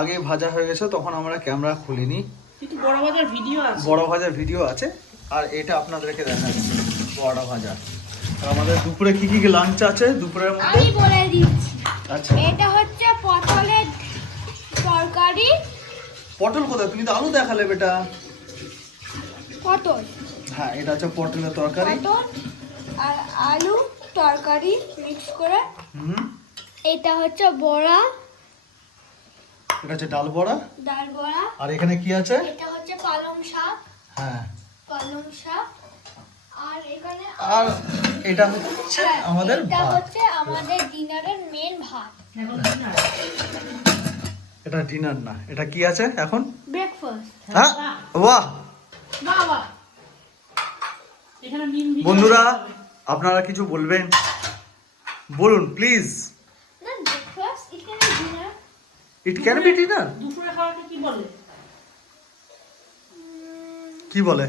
আগে ভাজা হয়ে গেছে, তখন আমরা ক্যামেরা খুলিনি। কিন্তু বড় ভাজার ভিডিও আছে, বড় ভাজার ভিডিও আছে। আর এটা আপনাদেরকে দেখাচ্ছি বড় ভাজা। আর আমাদের দুপুরে কি কি লাঞ্চ আছে দুপুরের মধ্যে আমি বলে দিচ্ছি। আচ্ছা, এটা হচ্ছে পটলের তরকারি। পটল কোথায়? তুমি তো আলু দেখালে বেটা। পটল, হ্যাঁ, এটা হচ্ছে পটলের তরকারি। পটল আর আলু তরকারি মিক্স করে। হুম, এটা হচ্ছে বড়া, এটা হচ্ছে ডাল বড়া। ডাল বড়া। আর এখানে কি আছে? এটা হচ্ছে পালং শাক, হ্যাঁ, পালং শাক। আর এখানে আর এটা হচ্ছে আমাদের এটা ভাত। হচ্ছে আমাদের ডিনারের মেন ভাত, এখন না এটা ডিনার না, এটা কি আছে এখন? ব্রেকফাস্ট। হ্যাঁ, বাহ। বাবা এখানে মিন ভিডিও বন্ধুরা, আপনারা কিছু বলবেন? বলুন প্লিজ। না, ব্রেকফাস্ট এখানে dinner. It can be dinner. দুপুরে খাওয়াকে কি বলে? কি বলে?